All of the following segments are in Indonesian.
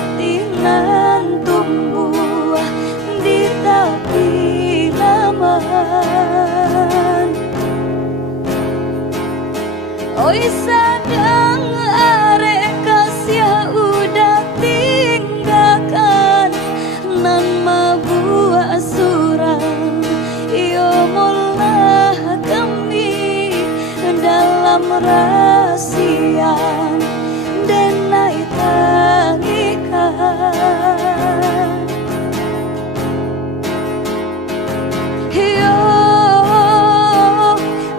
jati nan tumbuh di tepi laman. Oi sadang arek kasih udah tinggalkan nan mabua surang iyo mullah kami dalam rahasian denai tangikan. Yo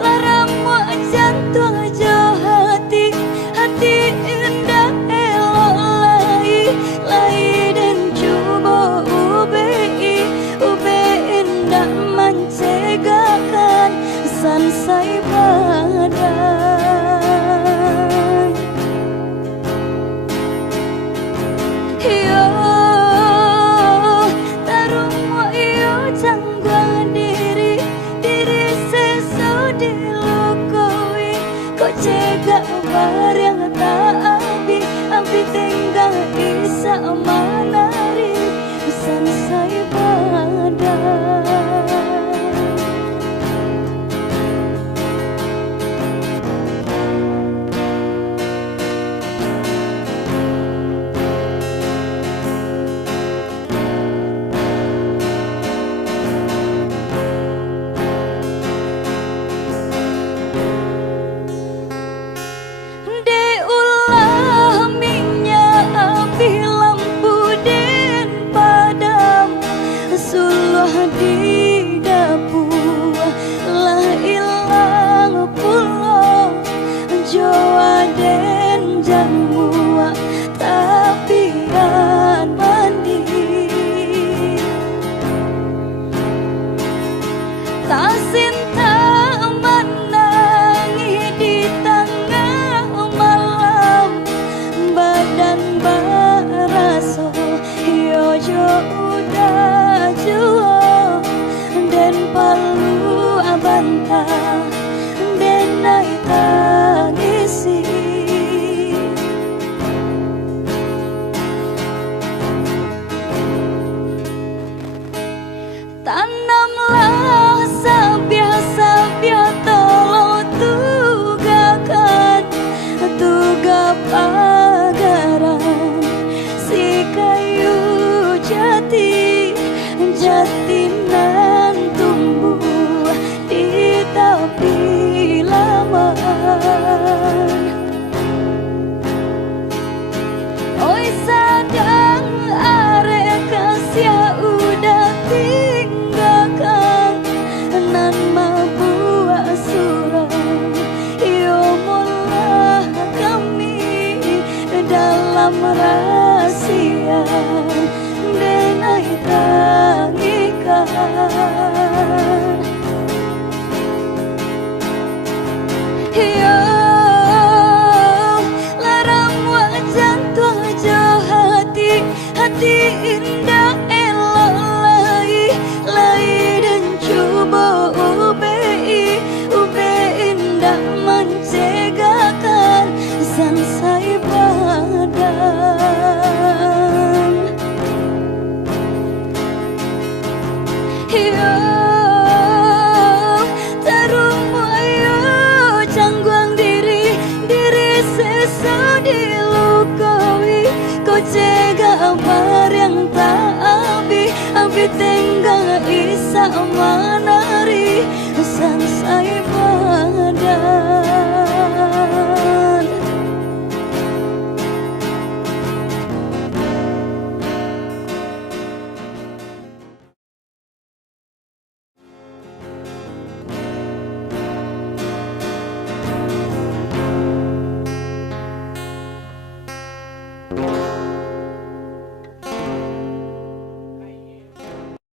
laramu jantung jo hati indah elok lai dan coba ube indah mencegakan sansai badai. Yo tarumu iyo canggung diri sesu dilukui kok cegak barang tak abi tinggal isa manari sansai badai. Di dapur lah ilang pulau Jawa dan Jammu tapian mandi tak cinta menangi di tengah malam badan baraso yo udah jua dan palu abantah denai tangisi. Tanamlah sabiah tolong tugakan tuga pagaran si kayu jati nan tumbuh di tepi laman. Oi sadang arek kasih udah tinggalkan nan mabua surang iyo mullah kami dalam rahasia denai tangikan. Yo laramu jantung jo hati indah elok lai dan coba ube indah mencegakan sansai badan. Yo tarumu ayo canggung diri sesu dilukui kau